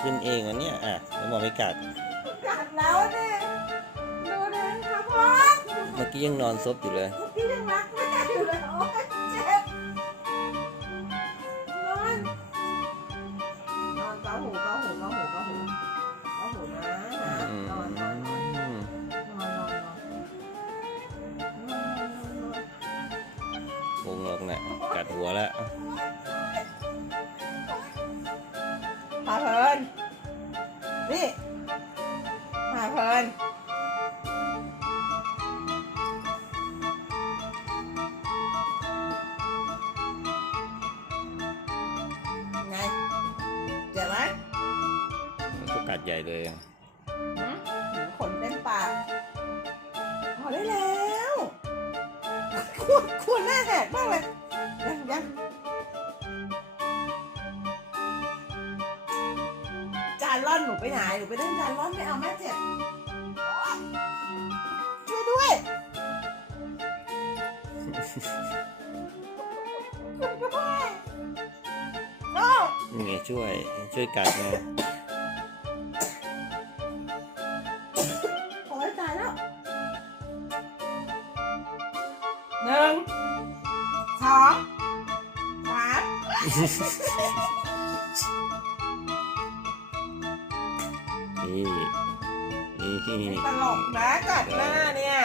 ขึ้นเองนะเนี้ยอะไม่มอกไม่กัดกัดแล้วเนี่ยดูนะครับพ่อเมื่อกี้ยังนอนซบอยู่เลยเมื่อกี้ยังรักแม่อยู่เลยโอ๊ยเจ็บนอนนอนเกาหูเกาหูเกาหูเกาหูเกาหูนะนอนนอนนอนวงหรอกนะกัดหัวแล้ว พาเพลินนี่พาเพลินไงเจ็บไหมมันก็กัดใหญ่เลยหืมขนเต็มปากพอได้แล้วควรควรหน้าแหกมากเลยยังยังานร่อนหนูไปไหนหนูไปเล่นจานร่อนไม่เอาแม่เจ็บช่วยด้วยช่วยด้วยโน้นี่ไงช่วย ช่วยกัดไงโอ้ยตายแล้วหนึ่งสองสาม นี่นี่ตลกนะกัดหน้าเนี่ย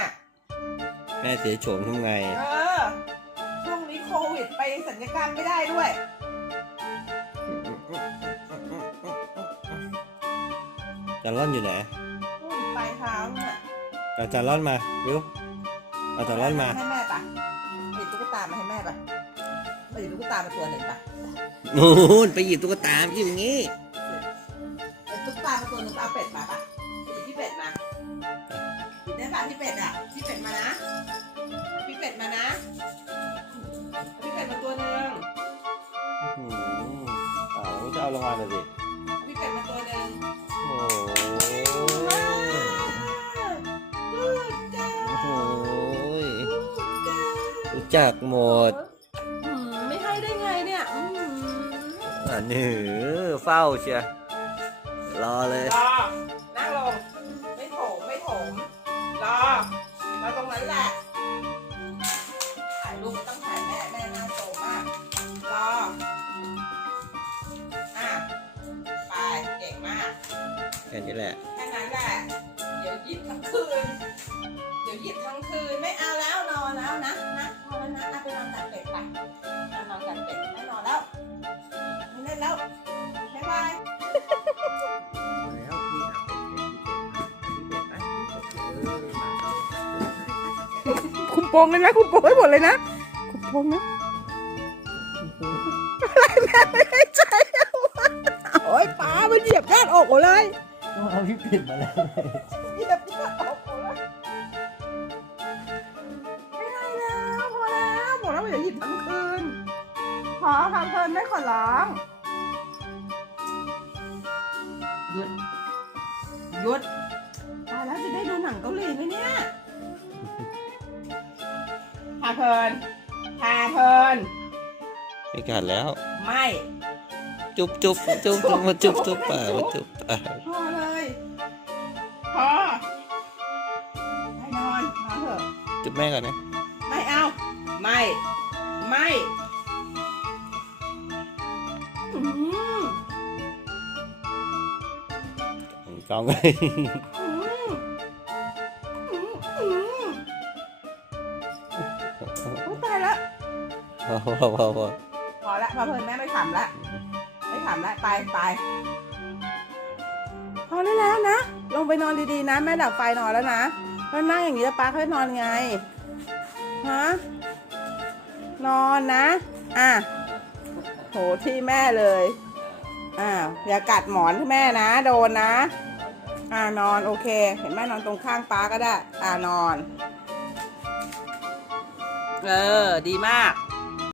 แม่เสียโฉมทำไง เออ ช่วงนี้โควิดไปสัญญกรรมไม่ได้ด้วย จานร่อนอยู่ไหนนู่นปลายเท้าน่ะเอาจานร่อนมาเร็วเอาจานร่อนมา ให้แม่ปะหยิบตุ๊กตามาให้แม่ปะมาหยิบตุ๊กตามาตัวหนึ่งปะนู่นไปหยิบตุ๊กตาที่อย่างงี้เอา ตุ๊กตามาตัวหนึ่งเอาเป็ดมาปะหยิบพี่เป็ดมาหยิบได้ปะพี่เป็ดอะพี่เป็ดมานะ พี่เป็ดมานะเอาพี่เป็ดมาตัวหนึ่งอืมเอาจะเอาลงมาเลยดิเอาพี่เป็ดมาตัวหนึ่งโอ้ว้ายวลูกจ้าโอ้โหยลูกจ้ารู้จักหมดอืมไม่ให้ได้ไงเนี่ยอืมอะหนือเฝ้าเชีย รอเลย รอ นั่งลง ไม่โถมไม่โถมรอ รอตรงนั้นแหละ ถ่ายรูปไม่ต้องถ่ายแม่แม่หน้าโตมาก รอ อะ ไปเก่งมาก แค่นี้แหละ แค่นั้นแหละ เดี๋ยวหยิบทั้งคืน เดี๋ยวหยิบทั้งคืน ไม่เอาแล้วนอนแล้วนะนะพอแล้วนะเอาไปนอนกัดเป็ดไปนอนกัดเป็ด คุมโปงเลยนะ คุมโปงให้หมดเลยนะ คุมโปงนะอะไรแม่ไม่ให้ใจเอาโอ้ยป้ามันเหยียบยอดอกหมดเลยเอาพี่ปิดมาแล้วเหยียบยอดอกหมดเลยไม่ได้แล้วพอแล้วบอกแล้วว่าอย่าหยิบทั้งคืนพอทำเพลินไม่ขอร้องหยุดหยุดตายแล้วจะ ได้ดูหนังเกาหลีไหมเนี่ยพาเพลินพาเพลินไม่กัดแล้ว ไม่ จุ๊บจุ๊บจุ๊บจุ๊บมาจุ๊บจุ๊บป่ามาจุ๊บป่าพอเลยพอไปนอนนอนเถอะจุ๊บแม่ก่อนนะไม่เอา ไม่ ไม่อื้อหือกล้องเลย อื้อหืออื้อหือโอ้ตายแล้วพอพอพอพอพอละพอเพลินแม่ไม่ขำละไม่ขำละไปไปพอได้แล้วนะ ลงไปนอนดีๆนะ แม่ดับไฟนอนแล้วนะแล้วนั่งอย่างนี้แล้วป้าค่อยนอนไงฮะนอนนะอะโหที่แม่เลยอ่าวอย่ากัดหมอนที่แม่นะ โดนนะ อ่านอนโอเค เห็นแม่นอนตรงข้างป้าก็ได้ อ่านอน เออ ดีมาก